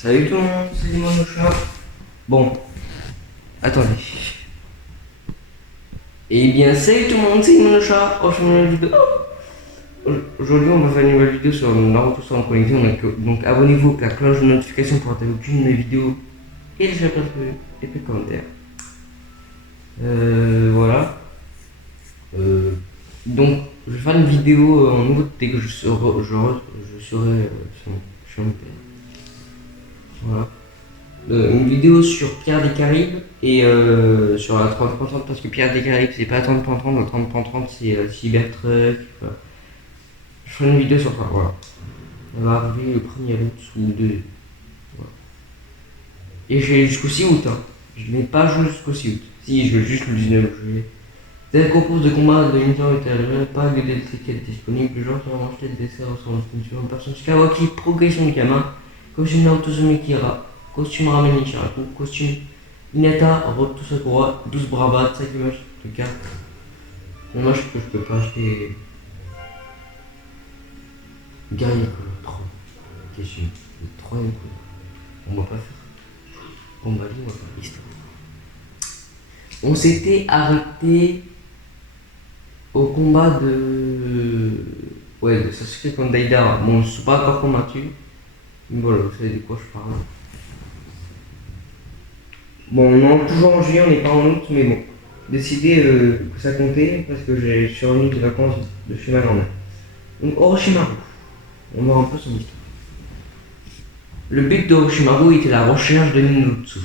Salut tout le monde, c'est Monocha. Bon, attendez. Eh bien, salut tout le monde, c'est Monocha. Aujourd'hui, on va faire une nouvelle vidéo sur Naruto sans connexion. Donc, abonnez-vous avec la cloche de notification pour rater aucune de mes vidéos. Et laissez et puis commentaires. Voilà. Donc, je vais faire une vidéo en août dès que je serai sur mon père. Voilà. Une vidéo sur Pierre des Caraïbes et sur la 30-30-30 parce que Pierre des Caraïbes c'est pas 30-30-30, le 30-30-30 c'est Cybertruck. Voilà. Je ferai une vidéo sur ça, voilà. On va arriver le 1er août ou 2. Voilà. Et j'ai jusqu'au 6 août, hein. Je n'ai pas joué jusqu'au 6 août. Si, je veux juste le 19 juillet. Des concours de combat de Nintendo éternel, pas de DLC qui est disponible, le genre qui va acheter des desserts sur une personne Skywalker, progression de gamin, costume Naruto Kira, costume Ramen Ichiraku, costume Hinata, Road to Sakura, 12 bravades, 5 images de cartes. Dommage que je peux pas acheter Guerrier Color 3. Question, le 3ème coup. On va pas faire combat libre, on va faire histoire. On s'était arrêté au combat de Sasuke contre Deidara. Bon, je ne suis pas encore combattu. Mais voilà, vous savez de quoi je parle. Bon, on est toujours en juillet, on n'est pas en août, mais bon. Décidé que ça comptait parce que je suis revenu des vacances de chez ma grand-mère. Donc, Orochimaru. On voit un peu son histoire. Le but d'Orochimaru était la recherche de Ninjutsu.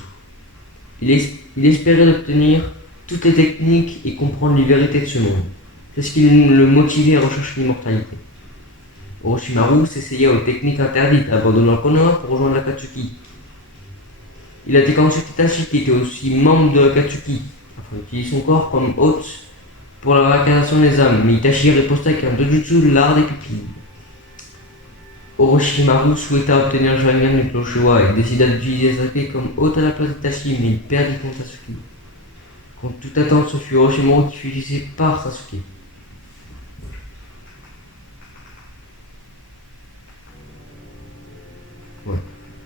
Il espérait obtenir toutes les techniques et comprendre les vérités de ce monde. C'est ce qui le motivait à rechercher l'immortalité. Orochimaru s'essayait aux techniques interdites, abandonnant Konoha pour rejoindre l'Akatsuki. Il a déclenché Itachi qui était aussi membre de l'Akatsuki, afin d'utiliser son corps comme hôte pour la réincarnation des âmes, mais Itachi riposta avec un dojutsu, l'art des pupilles. Orochimaru souhaita obtenir le Sharingan du clan Showa et décida d'utiliser Sasuke comme hôte à la place d'Itachi, mais il perdit contre Sasuke. Contre toute attente, ce fut Orochimaru qui fut utilisé par Sasuke. Ouais,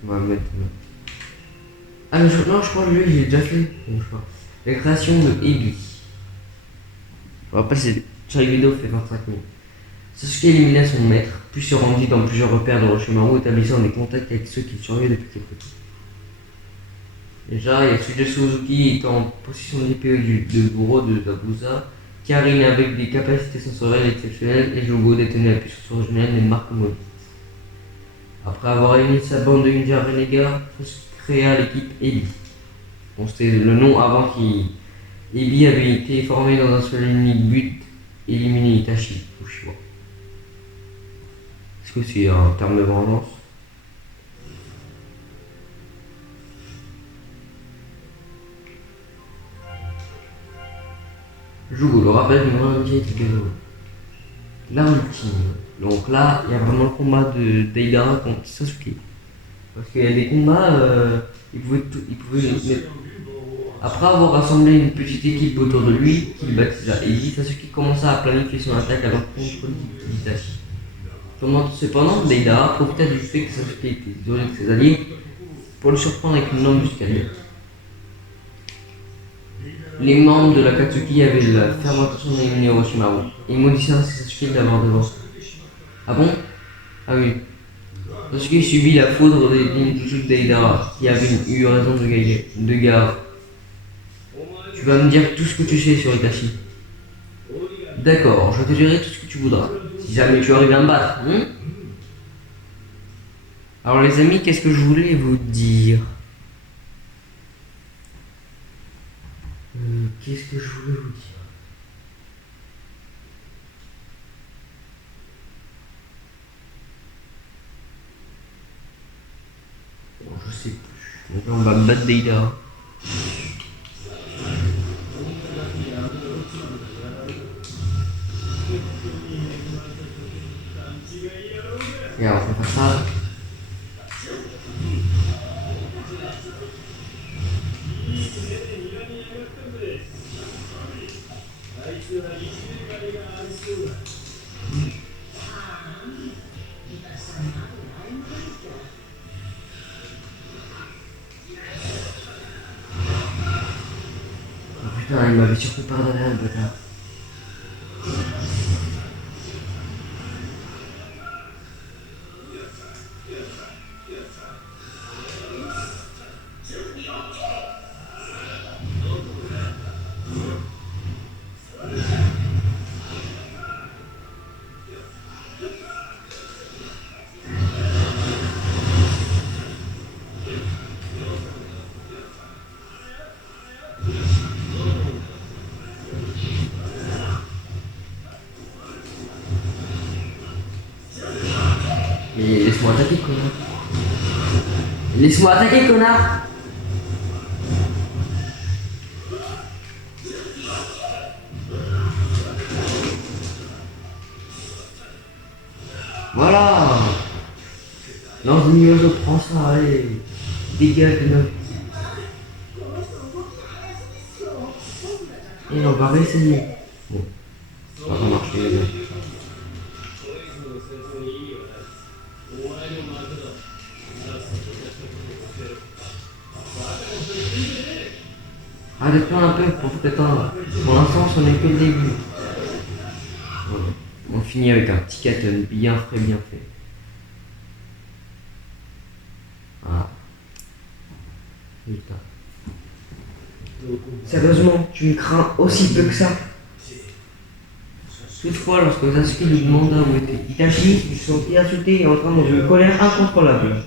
on va mettre. Ah, mais non, je crois que lui, j'ai déjà fait. Bon, je crois. La création de Ebi. On va passer sur les vidéos, fait 25 minutes. Sasuke élimina son maître, puis se rendit dans plusieurs repères d'Orochimaru, établissant des contacts avec ceux qui surveillaient depuis quelques temps. Déjà, il y a Suja Suzuki étant en possession de l'épée de Goro de Zabuza, Karin avec des capacités sensorielles exceptionnelles et Jogo détenait la puissance originelle des marques maudites. Après avoir éliminé sa bande de ninja renégats, Sasuke créa l'équipe Ebi. Bon, c'était le nom avant qu'Ebi avait été formé dans un seul et unique but, éliminer Itachi Uchiwa. Est-ce que c'est un terme de vengeance? Jugo, le rappel d'une grande amitié avec Kakazo. La ultime. Donc là, il y a vraiment le combat de Deidara contre Sasuke. Parce qu'il y a des combats, il pouvait mettre. Après avoir rassemblé une petite équipe autour de lui, qu'il baptisa Ebi, Sasuke commença à planifier son attaque à l'encontre d'Itachi. Cependant, Deidara profita du fait que Sasuke était isolé de ses alliés pour le surprendre avec une embuscade. Les membres de l'Akatsuki avaient la ferme intention d'éliminer Orochimaru. Ils maudissaient ainsi Sasuke d'avoir devant. Ah bon? Ah oui. Sasuke subit la foudre des ninjutsu de Deidara, qui avait eu raison de gare. Tu vas me dire tout ce que tu sais sur Itachi. D'accord, je te dirai tout ce que tu voudras. Si jamais tu arrives à me battre, hein? Alors les amis, qu'est-ce que je voulais vous dire? Qu'est-ce que je voulais vous dire? Bon, je sais plus. Donc là, on va me battre Deidara. Et alors, on va faire ça. Putain, il m'avait surpris par derrière, le bâtard. Mais laisse-moi attaquer, connard. Laisse-moi attaquer, connard. Voilà. Dans une nuage, je prends ça, allez. Dégage de notre... Et on va réessayer. Bon, ça va pas marcher, les gars. Arrête-toi un peu pour t'éteindre. Pour l'instant, ce n'est que le début. Voilà. On finit avec un petit Katon bien frais, bien fait. Ah. Putain. Sérieusement, tu me crains aussi peu que ça. Toutefois, lorsque Sasuke lui demanda où était Itachi, il se sentit insulté et entra dans une colère incontrôlable.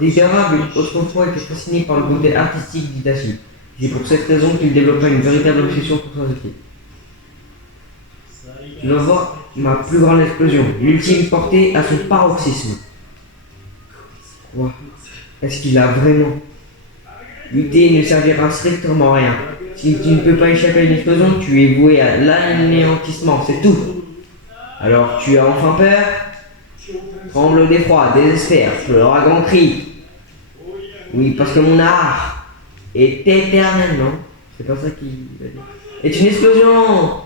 Deidara avait autrefois été fasciné par le côté artistique d'Itachi. C'est pour cette raison qu'il développa une véritable obsession pour Sasuke. Tu vas voir ma plus grande explosion, l'ultime portée à son paroxysme. Quoi? Est-ce qu'il a vraiment? Lutter ne servira strictement à rien. Si tu ne peux pas échapper à une explosion, tu es voué à l'anéantissement, c'est tout. Alors tu as enfin peur? Tremble d'effroi, désespère, pleure à grands cris. Oui, parce que mon art est éternel, non? C'est pas ça qu'il a dit. Est une explosion!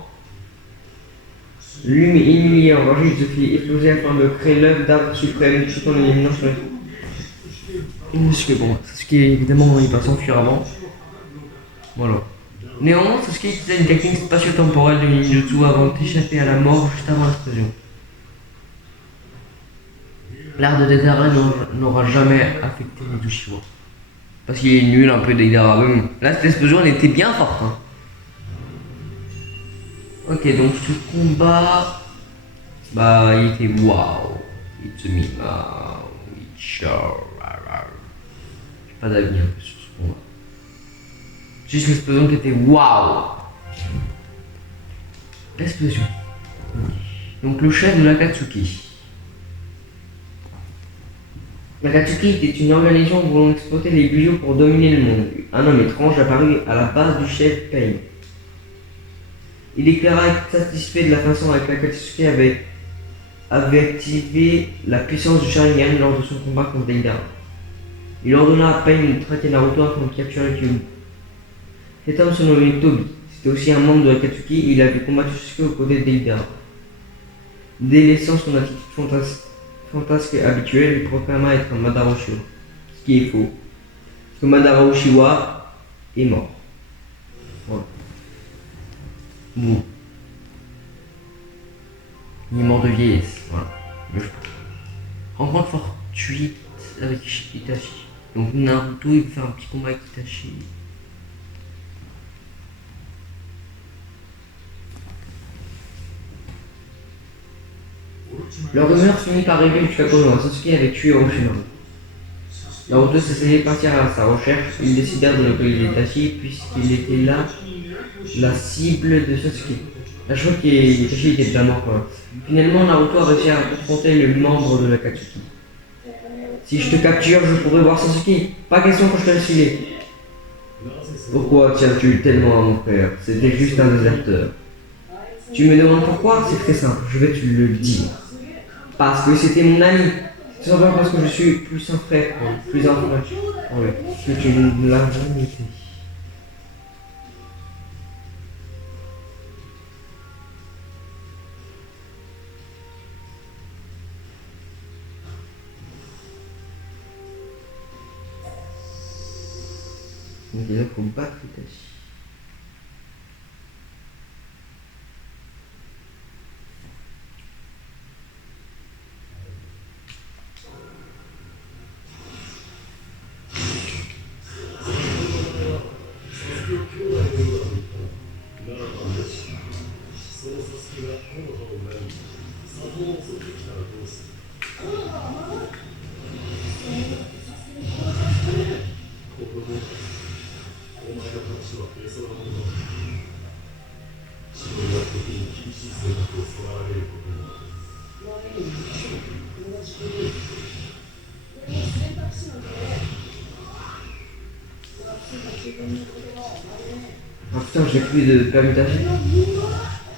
L'hume inouïe enragé se fit exploser afin de créer l'œuvre d'arbre suprême tout en éliminant son Sasuke, bon, Sasuke évidemment il va s'enfuir avant. Voilà. Néanmoins, Sasuke utilisait une technique spatio-temporelle de ninjutsu avant d'échapper à la mort juste avant l'explosion. L'art de Deidara n'aura jamais affecté les Uchiwa. Parce qu'il est nul un peu Deidara. Là, cette explosion elle était bien forte. Hein. Ok, donc ce combat, bah il était waouh. It's me now, j'ai pas d'avis un peu sur ce combat. Juste l'explosion qui était waouh. L'explosion. Donc le chef de l'Akatsuki. L'Akatsuki était une organisation voulant exploiter les bijoux pour dominer le monde. Un homme étrange apparut à la base du chef Pain. Il déclara être satisfait de la façon avec laquelle Sasuke avait activé la puissance du Sharingan lors de son combat contre Deidara. Il ordonna à Pain de traquer Naruto afin de capturer Kyuubi. Cet homme se nommait Tobi. C'était aussi un membre de l'Akatsuki et il avait combattu Sasuke aux côtés de Deidara. Délaissant son attitude fantasque habituelle, il proclama être un Madara Uchiwa. Ce qui est faux. Parce que Madara Uchiwa est mort. Voilà. Bon. Il est mort de vieillesse, voilà. Rencontre fortuite avec Itachi. Donc Naruto il fait un petit combat avec Itachi. Leur rumeur finit par arriver jusqu'à Konoha. Sasuke avait tué Orochimaru. Naruto s'essayait de partir à sa recherche. Ils décidèrent de localiser Itachi puisqu'il était là la cible de Sasuke. La chose qu'Itachi était déjà mort quoi. Finalement Naruto a réussi à confronter le membre de l'Akatsuki. Si je te capture, je pourrai voir Sasuke. Pas question que je te laisse filer. Pourquoi tiens-tu tellement à mon frère? C'était juste un déserteur. Tu me demandes pourquoi? C'est très simple, je vais te le dire. Parce que c'était mon ami. Tout simplement parce que je suis plus un frère, plus un frère. Ouais, que tu ne l'as jamais été. Donc là, faut battre Itachi. Ah putain, j'ai plus de permutation.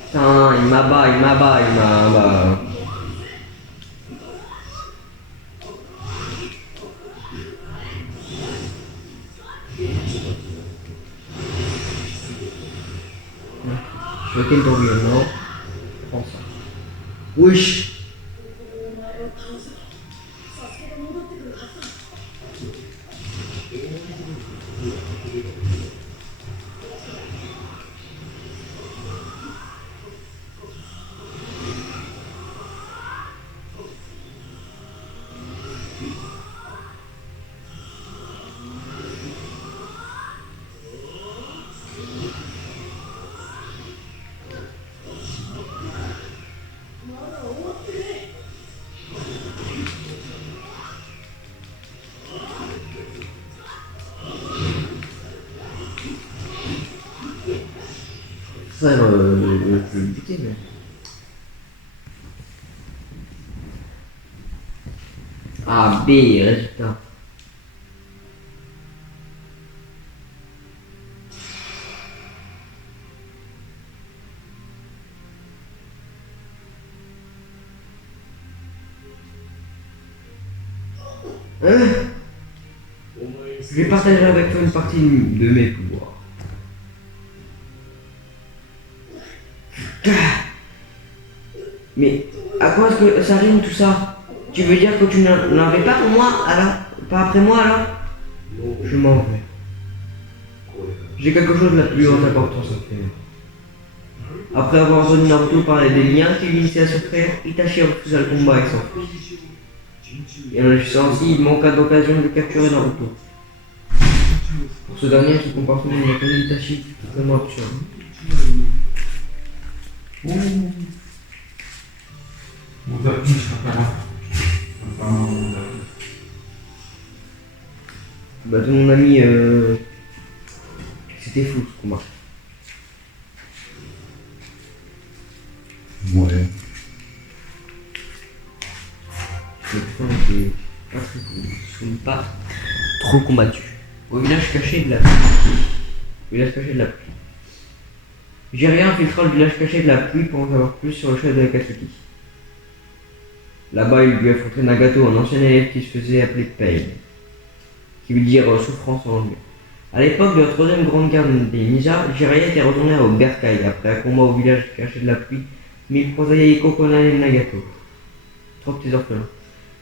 Putain, il m'abat, il m'abat, il m'abat. Je vais quel dormir, non? Prends ça. Wesh! Frère, je vais le buter, mais. A, B, résultat. Je vais partager avec toi une partie de mes pouvoirs. Mais à quoi est-ce que ça rime tout ça? Tu veux dire que tu n'en avais pas pour moi alors? Pas après moi alors? Je m'en vais. J'ai quelque chose de la plus haute importance à faire. Après avoir entendu Naruto parler des liens qui l'unissait à son frère, Itachi refusa le combat avec son fils. Et en agissant ainsi, il manqua d'occasion de capturer Naruto. Pour ce dernier, ce comportement il a connu Itachi totalement absurde. Bah de mon ami, c'était fou ce combat. Ouais. Le point était pas très cool. Ils sont pas trop combattus. Au village caché de la pluie. Village caché de la pluie. Jiraiya infiltra le village caché de la pluie pour en savoir plus sur le chef de Akatsuki. Là-bas, il lui affrontait Nagato, un ancien élève qui se faisait appeler Pain, qui veut dire souffrance en anglais. A l'époque de la troisième grande guerre des ninjas, Jiraiya était retourné au Berkai après un combat au village caché de la pluie, mais il croisa Yahiko, Konan et Nagato. 3 petits orphelins.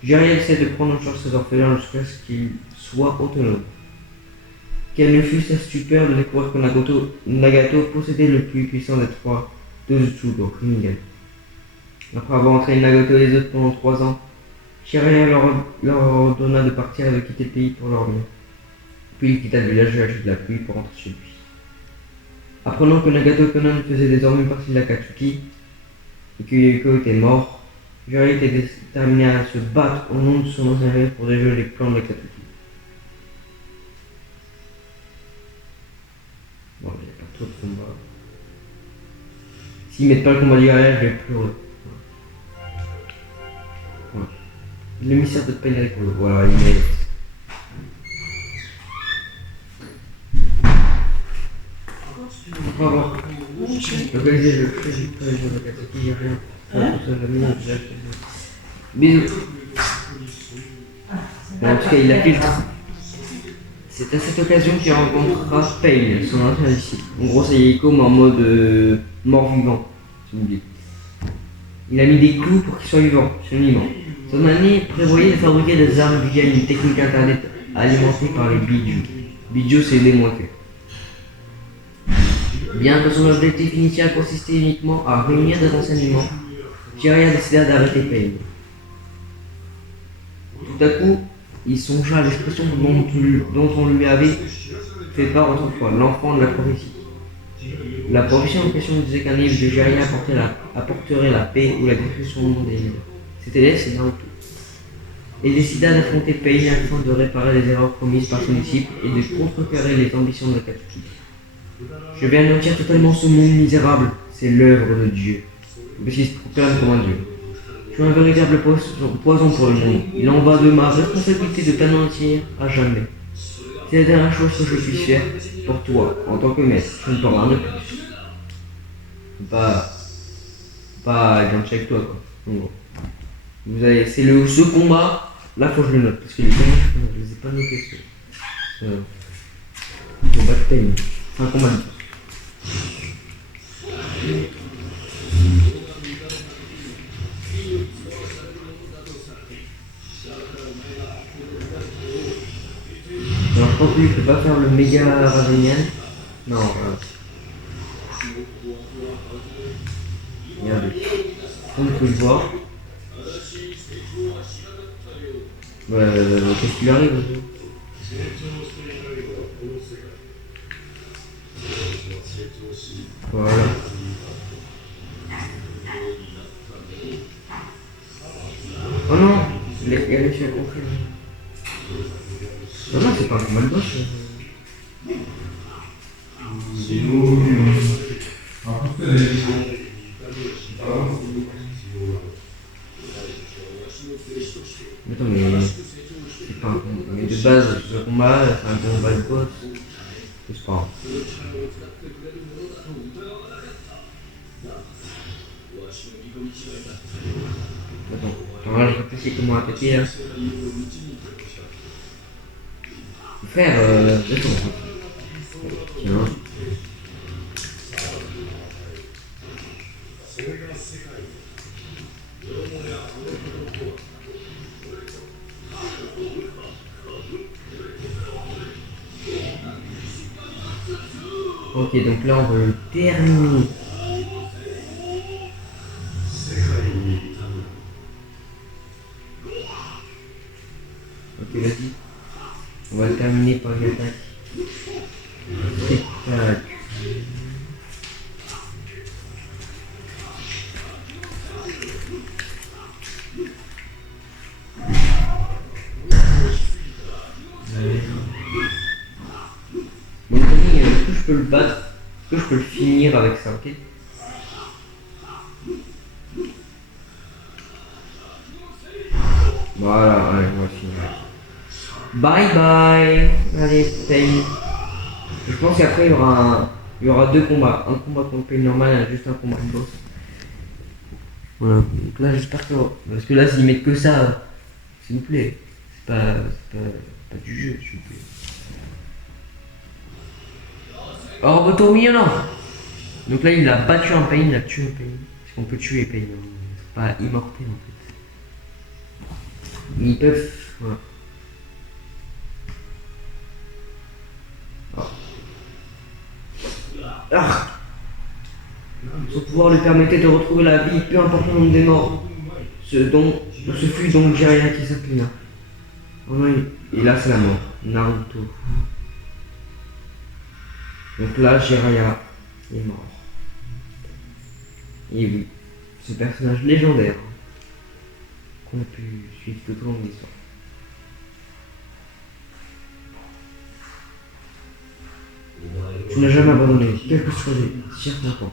Jiraiya essaie de prendre en charge ces orphelins jusqu'à ce qu'ils soient autonomes. Quelle ne fut sa stupeur de découvrir que Nagato possédait le plus puissant des 3 Dojutsu, donc Rinnegan. Après avoir entraîné Nagato et les autres pendant 3 ans, Jiraiya leur ordonna de partir et de quitter le pays pour leur bien. Puis il quitta le village de la pluie pour rentrer chez lui. Apprenant que Nagato et Konan faisaient désormais partie de l'Akatsuki et que Yahiko était mort, Jiraiya était déterminé à se battre au nom de son ancien rêve pour déjouer les plans de l'Akatsuki. Bon, il n'y a pas trop de combat. S'ils mettent pas le combat de Jiraiya, je vais pleurer. Ouais. L'émissaire de Pain avec eux. Voilà, il mérite. On va voir. Localiser le président de l'Akatsuki, il n'y a rien. Bisous. Bon, en tout cas, il a filtré. C'est à cette occasion qu'il rencontrera Pain, son ancien disciple. En gros, c'est Yahiko, mais en mode mort-vivant, si vous voulez. Il a mis des clous pour qu'il soit vivant, absolument. Son année prévoyait de fabriquer des armes via une technique internet alimentée par les bijoux. Bidjo c'est aider moins que. Bien que son objectif initial consistait uniquement à réunir des renseignements, Jiraiya décida d'arrêter Pain. Tout à coup, il songea à l'expression dont on lui avait fait part autrefois, l'enfant de la prophétie. La prophétie en question disait qu'un livre de Jiraiya apporterait la paix ou la destruction au monde des livres. C'était là, c'est Naruto. Il décida d'affronter Pain afin de réparer les erreurs commises par son disciple et de contrecarrer les ambitions de Katsuki. Je vais anéantir totalement ce monde misérable, c'est l'œuvre de Dieu. Parce qu'il se proclame comme un Dieu. Je suis un véritable poison pour le monde. Il en va de ma responsabilité de t'anéantir à jamais. C'est la dernière chose que je puisse faire pour toi, en tant que maître. Je ne peux rien de plus. Pas être gentil avec toi, quoi. En gros. C'est ce combat, là faut que je le note, parce que les combats, je les ai pas notés. Combat de Pain. C'est un combat de alors je pense que je peux pas faire le méga Ravenian. Non, regardez. Comme vous pouvez le voir. Qu'est-ce qui lui arrive? Voilà. Oh non, il a réussi à conclure. Non, non, c'est pas un combat de boss. Attends, mais c'est pas un combat. Mais de base, ce combat, c'est un combat de boss. C'est pas grave. Attends, là, je réfléchis comment attaquer là. Faire, attends. Tiens. Ok, donc là on va le terminer. Ok, vas-y. On va le terminer par une attaque. Tic-tac. Mon ami, est-ce que je peux le battre? Est-ce que je peux le finir avec ça, ok? Voilà, allez, on va finir. Bye bye. Allez, Pain. Je pense qu'après il y aura deux combats. Un combat contre Pain normal et juste un combat de boss. Voilà, donc là j'espère que... Parce que là s'ils mettent que ça, s'il vous plaît. C'est pas du jeu, s'il vous plaît. Oh, retour au milieu, non. Donc là il a battu un Pain, il a tué un Pain. Parce qu'on peut tuer Pain, hein. C'est pas immortel en fait. Mais ils peuvent... Voilà. Ah. Son pouvoir lui permettait de retrouver la vie, peu importe le nombre des morts. Ce fut donc Jiraiya qui s'inclina. Oh non, et là c'est la mort. Naruto. Donc là, Jiraiya est mort. Et oui, ce personnage légendaire qu'on a pu suivre tout au long de l'histoire. Tu n'as jamais abandonné, quelles que soient les circonstances.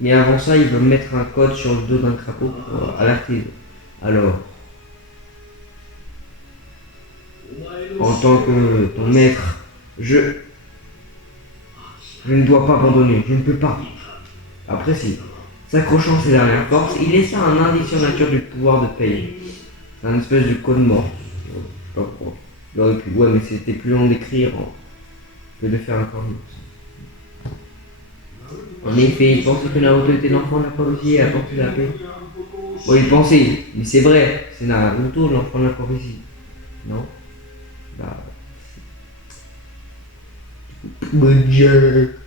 Mais avant ça, il veut mettre un code sur le dos d'un crapaud pour alerter. Alors, en tant que ton maître, je ne dois pas abandonner, je ne peux pas. Après, si, s'accrochant à ses dernières forces, il laissa un indice sur la nature du pouvoir de Pain. C'est un espèce de code mort. Je sais pas pourquoi. Il aurait pu, ouais, mais c'était plus long d'écrire que de faire un corps. En effet, il pensait que Naruto était l'enfant de la prophétie et apportait la paix. Bon, il pensait, mais c'est vrai, c'est Naruto, l'enfant de la prophétie. Non? Bah. Bon Dieu.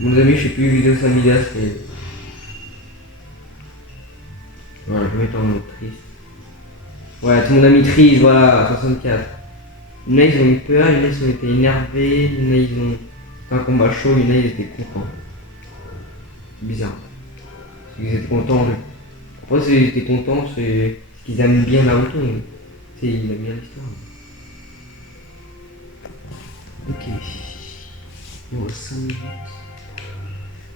Mon ami, je fais plus vidéo familiale, c'est. Voilà, je vais mettre en mode triste. Ouais, tout mon ami triste, voilà, 64. Il y en a, ils ont eu peur, il y en a, ils ont été énervés, il y en a, ils ont. C'était un combat chaud, il y en a, ils étaient contents. C'est bizarre. Ils étaient contents. Après, s'ils étaient contents, c'est parce qu'ils aiment bien Naruto. C'est, ils aiment bien l'histoire. Ok. Il reste 5 minutes.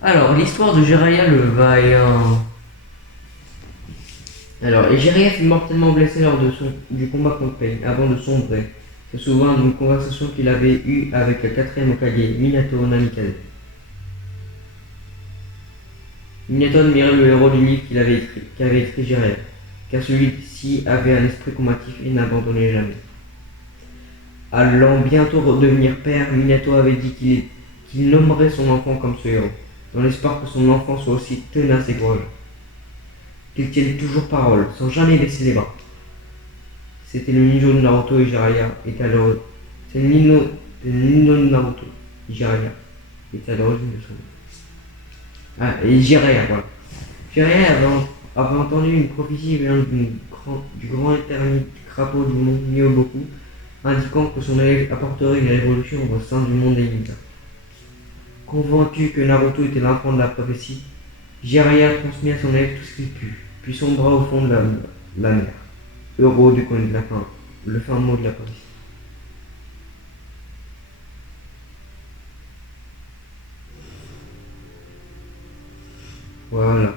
Alors, l'histoire de Jiraiya le vaillant. Alors, Jiraiya fut mortellement blessé lors du combat contre Pain, avant de sombrer. Se souvient d'une conversation qu'il avait eue avec le quatrième Hokage, Minato Namikaze. Minato admirait le héros du livre qu'avait écrit Jiraiya, car celui-ci avait un esprit combatif et n'abandonnait jamais. Allant bientôt redevenir père, Minato avait dit qu'il nommerait son enfant comme ce héros, dans l'espoir que son enfant soit aussi tenace et courageux. Qu'il tienne toujours parole, sans jamais baisser les bras. C'était le Ninja de Naruto et Jiraiya était à l'origine. C'est le Ninja de Naruto et Jiraiya était à l'origine de son nom. Ah, et Jiraiya, voilà. Jiraiya avait entendu une prophétie venant du grand éternel crapaud du monde Myoboku, indiquant que son élève apporterait une révolution au sein du monde des ninjas. Convaincu que Naruto était l'enfant de la prophétie, Jiraiya transmit à son élève tout ce qu'il put, puis sombra au fond de la mer, heureux de connaître le fin mot de la prophétie. Voilà.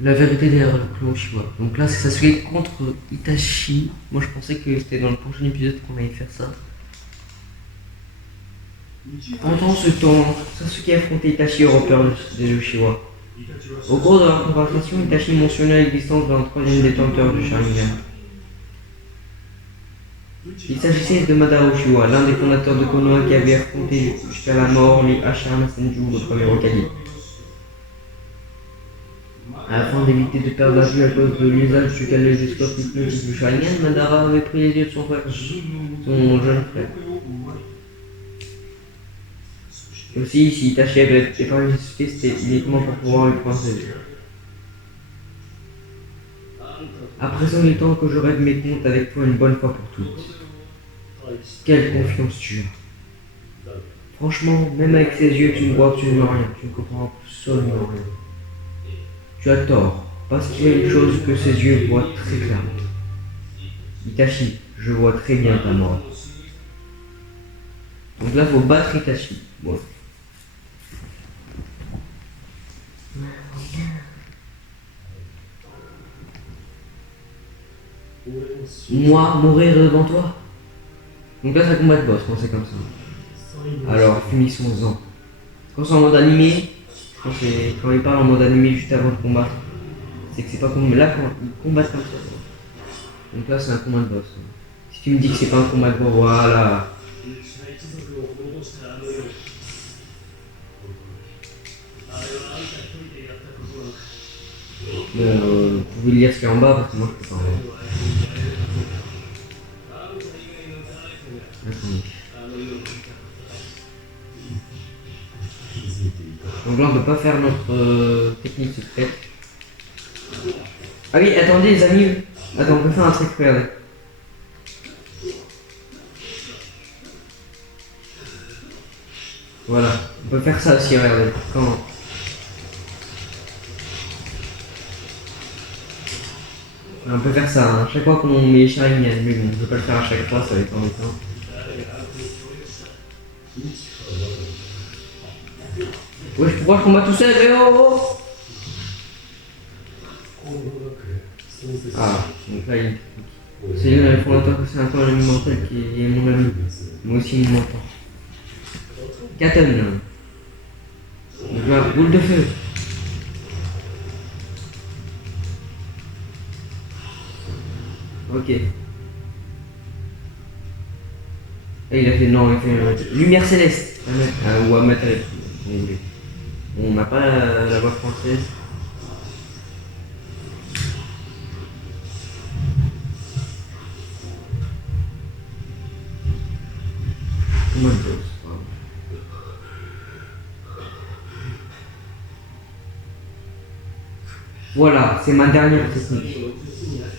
La vérité derrière le clan Uchiwa. Donc là, c'est Sasuke contre Itachi. Moi, je pensais que c'était dans le prochain épisode qu'on allait faire ça. Pendant ce temps, Sasuke affrontait Itachi au repère des Uchiwa. Au cours de leur conversation, Itachi mentionnait l'existence d'un troisième détenteur du Sharingan. Il s'agissait de Madara Uchiwa, l'un des fondateurs de Konoha qui avait affronté jusqu'à la mort les Hashirama Senju, le premier Hokage. Afin d'éviter de perdre la vue à cause de l'usage du kaléidoscope hypnotique du Sharingan, Madara avait pris les yeux de son frère, son jeune frère. Aussi, si Itachi avait épargné Sasuke, c'était uniquement pour pouvoir lui prendre ses yeux. À présent, il est temps que je règle mes comptes avec toi une bonne fois pour toutes. Quelle confiance tu as. Franchement, même avec ses yeux, tu ne vois absolument rien. Tu ne comprends absolument rien. Tu as tort, parce qu'il y a une chose que ses yeux voient très clairement. Itachi, je vois très bien ta mort. Donc là, faut battre Itachi. Bon. Moi, mourir devant toi. Donc là, c'est un combat de boss quand c'est comme ça. Alors, finissons-en. Quand c'est en mode animé, quand il parle en mode animé juste avant de combattre, c'est que c'est pas comme là quand il combat comme ça. Donc là, c'est un combat de boss. Si tu me dis que c'est pas un combat de boss, voilà. Bon, vous pouvez lire ce qu'il y a en bas parce que moi je peux pas. Donc là on peut pas faire notre technique secrète. Ah oui, attendez les amis. Attends, on peut faire un truc, regardez. Voilà, on peut faire ça aussi, regardez. Quand... On peut faire ça, hein. Chaque fois qu'on met Sharingan, mais bon, on peut pas le faire à chaque fois, ça va être embêtant. Ouais, je peux voir combat tout seul, mais oh, oh. Ah, donc là, c'est lui le fondateur que c'est un peu un ami mental qui est mon ami. Moi aussi, mon mentor. Katon. Donc là, boule de feu. Ok. Et il a fait non, il a fait lumière céleste. Ou à mettre avec si vous voulez. On n'a pas la voix française. Voilà, c'est ma dernière technique.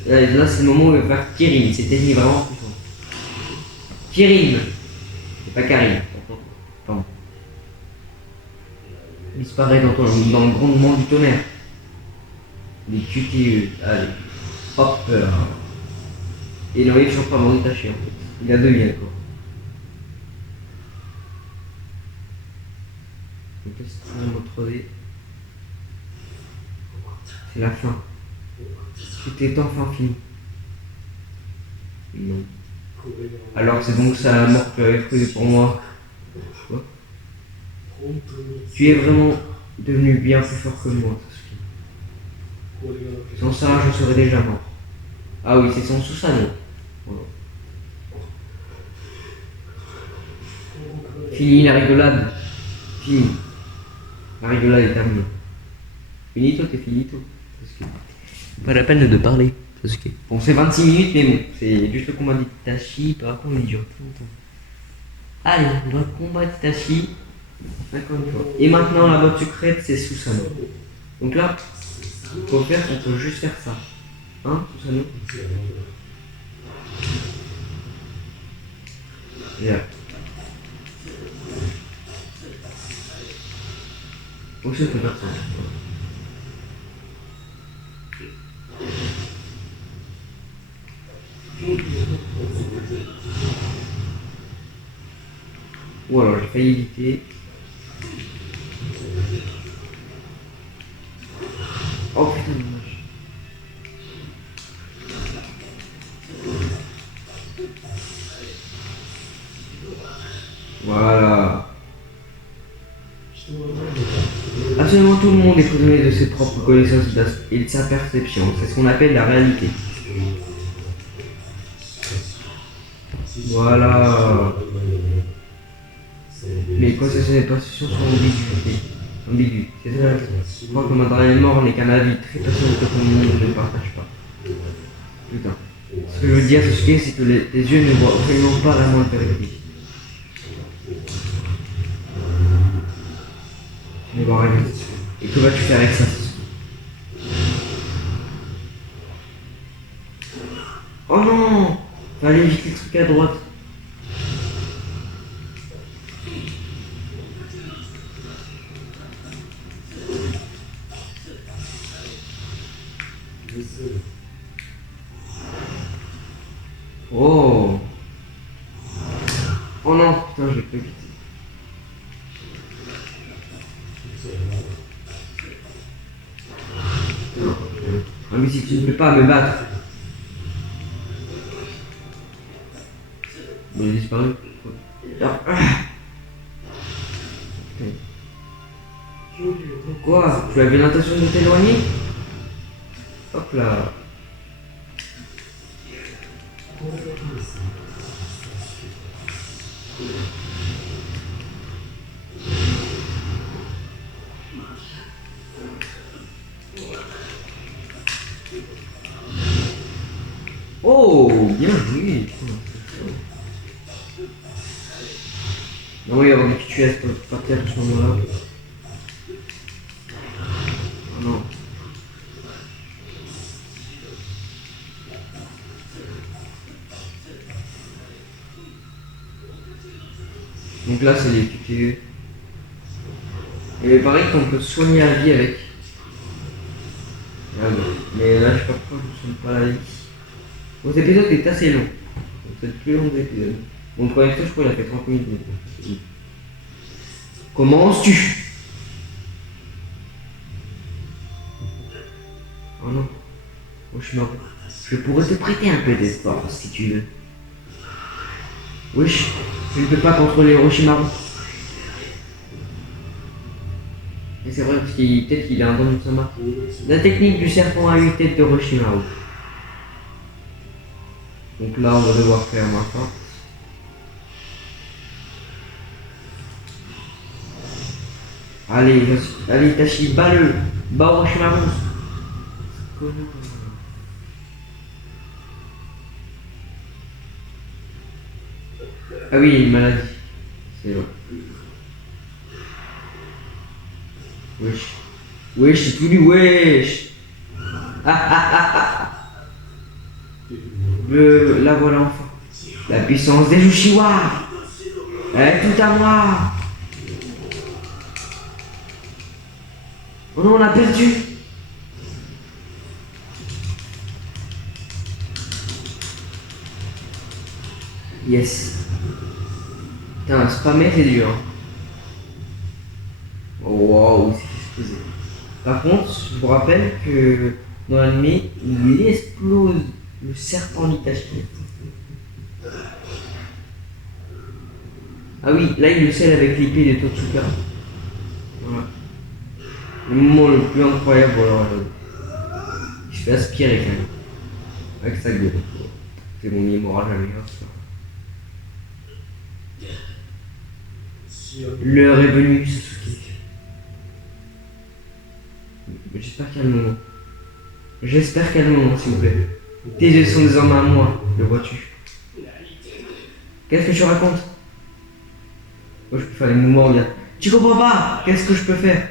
Là c'est le moment où il va faire Kirin, c'est technique vraiment puissant. Kirin, c'est pas Karine. Pardon. Disparaît dans le grondement du tonnerre. Les QTE, allez, hop là. Et non, ils sont pas détachés en fait. Il a deux liens quoi. Donc là c'est notre V. C'est la fin. Tout est enfin fini. Non. Alors c'est donc ça la mort que tu avais trouvé pour moi. Quoi? Tu es vraiment devenu bien plus fort que moi, Sasuke. Sans ça, je serais déjà mort. Ah oui, c'est son Susanoo. Voilà. Fini la rigolade. Fini. La rigolade est terminée. Finito, t'es finito. Sasuke. Pas la peine de parler. Sasuke. Bon, c'est 26 minutes, mais bon, c'est juste le combat d'Itachi. Par contre, il dure plus longtemps. Allez, le combat d'Itachi. Encore une fois. Et maintenant, la boîte secrète, c'est Susanoo. Donc là, pour faire, on peut juste faire ça. Hein, Susanoo? Là. Aussi, on peut faire ça. Ou alors j'ai failli éviter. Oh putain, dommage. Voilà. Absolument tout le monde est prisonnier de ses propres connaissances et de sa perception. C'est ce qu'on appelle la réalité. Voilà. Mais quoi, ces perceptions sont ambiguës. C'est ça. Je crois que ma dernière mort n'est qu'un avis très personnel que tout le monde ne partage pas. Putain. Ce que je veux dire, c'est que tes yeux ne voient absolument pas la moindre vérité. Tu ne vois rien. Et que vas-tu faire avec ça? Oh non! Fallait éviter le truc à droite. Oh! Oh non, putain, je l'ai pas évité. Ah mais si tu ne peux pas me battre. Il a disparu. Quoi? Tu avais l'intention de t'éloigner? Hop là. Oh, bien joué. Non, il y avoir des qui tuent par terre à ce moment-là. Oh non. Donc là, c'est les QTE. Et pareil qu'on peut soigner la vie avec. Ah non. Mais là, je sais pas pourquoi je ne soigne pas la vie. Bon, cet épisode est assez long. C'est le plus long des épisodes. Mon premier fois, je crois qu'il a fait 30 minutes. Commences-tu? Oh non. Oh, je suis mort. Je pourrais te prêter un peu d'espoir si tu veux. Wesh, je ne peux pas contrôler Orochimaru. Et c'est vrai parce qu'il peut-être qu'il a un don de Sama. La technique du serpent à 8 têtes de Orochimaru. Donc là on va devoir faire ma fin. Allez, allez, Itachi, bats-le. Bats Orochimaru. Ah oui, il y a une maladie. C'est vrai. Wesh. Wesh, c'est tout lui, wesh. La voilà enfin. La puissance des Uchiwa. Elle est tout à moi. Oh non, on a perdu. Yes. Putain, spammer c'est dur. Hein. Oh wow, c'est explosé. Par contre, je vous rappelle que dans l'anime, il explose le serpent d'Itachi. Ah oui, là il le scelle avec l'épée de Totsuka. Voilà. Le moment le plus incroyable, alors il se fait aspirer quand même. Avec sa gueule. C'est bon, il mourra jamais. Hein, l'heure est venue, Sasuke. J'espère qu'il y a le moment. J'espère qu'il y a le moment, s'il vous plaît. Tes yeux sont désormais à moi, le vois-tu. Qu'est-ce que tu racontes? Moi, je peux faire les mouvements, regarde. Tu comprends pas? Qu'est-ce que je peux faire?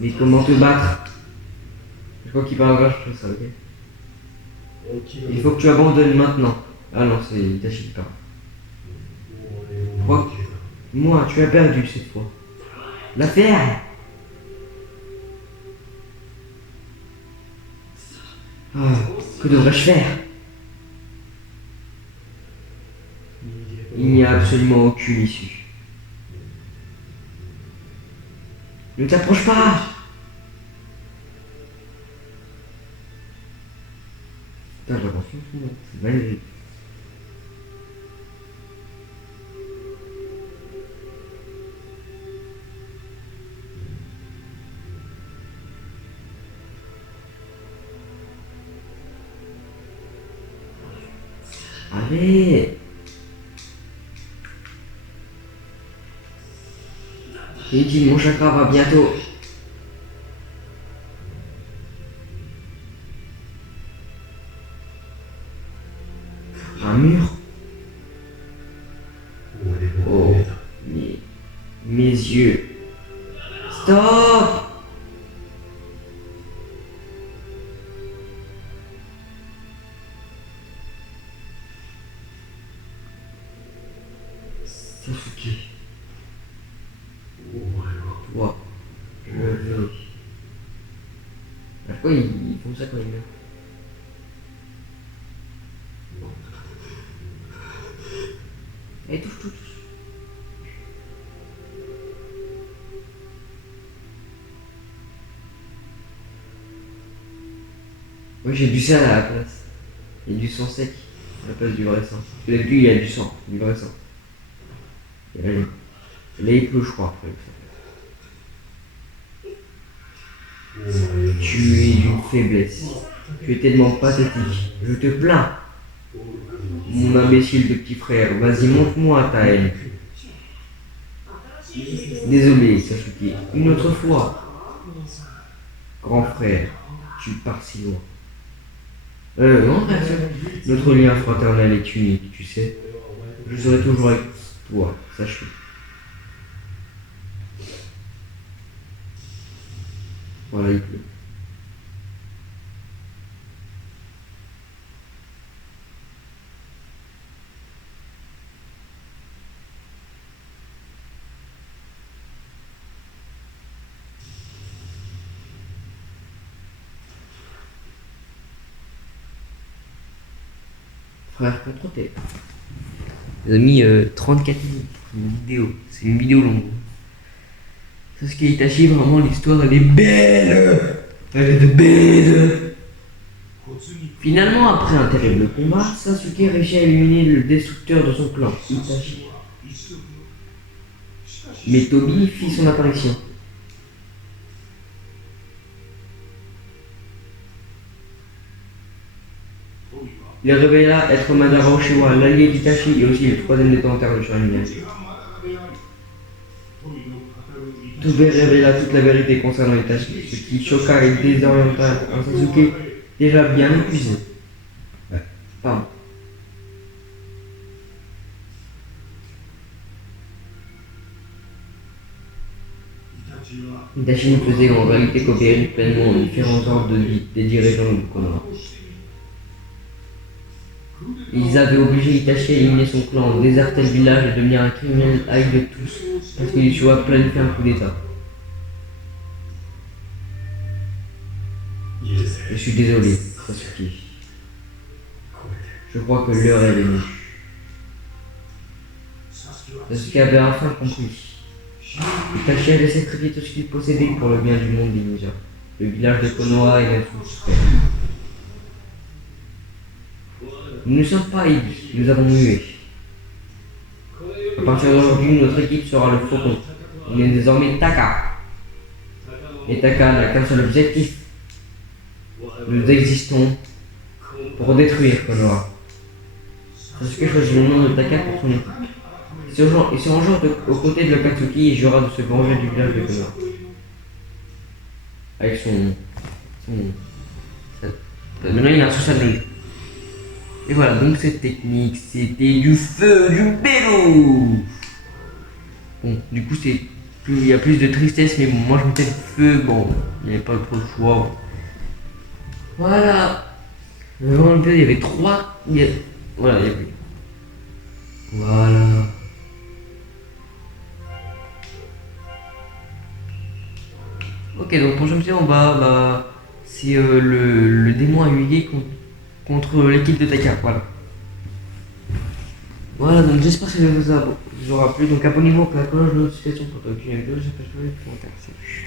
Mais comment te battre? Je crois qu'il parle grave, je fais ça, ok? Il faut que tu abandonnes maintenant. Ah non, c'est Itachi qui parle. Quoi? Moi, tu as perdu cette fois. L'affaire! Ah, que devrais-je faire? Il n'y a absolument aucune issue. Ne t'approche pas! Putain, j'ai l'impression que c'est magnifique. Allez! Il dit mon chakra va bientôt. Un mur? Oh, mes yeux. Stop! Sasuke. Toi, je veux. Pourquoi ils font ça quand ils meurent? Allez, touche, touche. Moi j'ai du sel à la place. Il y a du sang sec à la place du vrai sang. Parce que d'habitude il y a du sang, du vrai sang. Et là il pleut, je crois. Tu es d'une faiblesse. Tu es tellement pathétique. Je te plains. Mon imbécile de petit frère, vas-y montre-moi ta haine. Désolé Sasuke, une autre fois. Grand frère, tu pars si loin. Non, notre lien fraternel est unique, tu sais. Je serai toujours avec toi, sache-le. Voilà, il pleut. Frère, contre tes. J'ai mis 34 minutes pour une vidéo. C'est une vidéo longue. Sasuke Itachi, vraiment l'histoire elle est belle. Elle est de belle. Finalement, après un terrible combat, Sasuke réussit à éliminer le destructeur de son clan, Itachi. Mais Tobi fit son apparition. Il révéla être Madara Uchiwa, l'allié d'Itachi et aussi le troisième détenteur de Sharingan. Toubé révéla toute la vérité concernant Itachi, ce qui choqua et désorienta un Sasuke déjà bien épuisé. Pardon. Itachi ne faisait en réalité qu'opérer pleinement aux différents ordres des dirigeants du Konoha. Ils avaient obligé Itachi à éliminer son clan, déserter le village et devenir un criminel haï de tous, parce qu'il échoua à planifier un coup d'état. Je suis désolé, Sasuke. Je crois que l'heure est venue. Sasuke avait enfin compris. Itachi avait sacrifié tout ce qu'il possédait pour le bien du monde des ninjas, le village de Konoha et même son frère. Nous ne sommes pas aidés, nous avons mué. À partir d'aujourd'hui, notre équipe sera le Faucon. On est désormais Taka. Et Taka n'a qu'un seul objectif. Nous existons pour détruire Konoha. Sasuke choisit le nom de Taka pour son équipe. Il se rangea aux côtés de l'Akatsuki et jura de se venger du village de Konoha. Avec maintenant il a un sous-salut. Et voilà, donc cette technique, c'était du feu, du bélo. Bon, du coup, il y a plus de tristesse, mais bon, moi je mettais le feu, bon, il n'y avait pas trop de choix. Voilà. Devant le feu, il y avait trois. Voilà, il y avait. Voilà. Ok, donc pour Shang-Chi, on va. C'est le démon à 8 contre l'équipe de Taka, voilà. Voilà, donc j'espère que ça vous aura plu. Donc abonnez-vous à la cloche de notification pour ne pas louper une vidéo. J'espère que vous allez commentaire. Salut.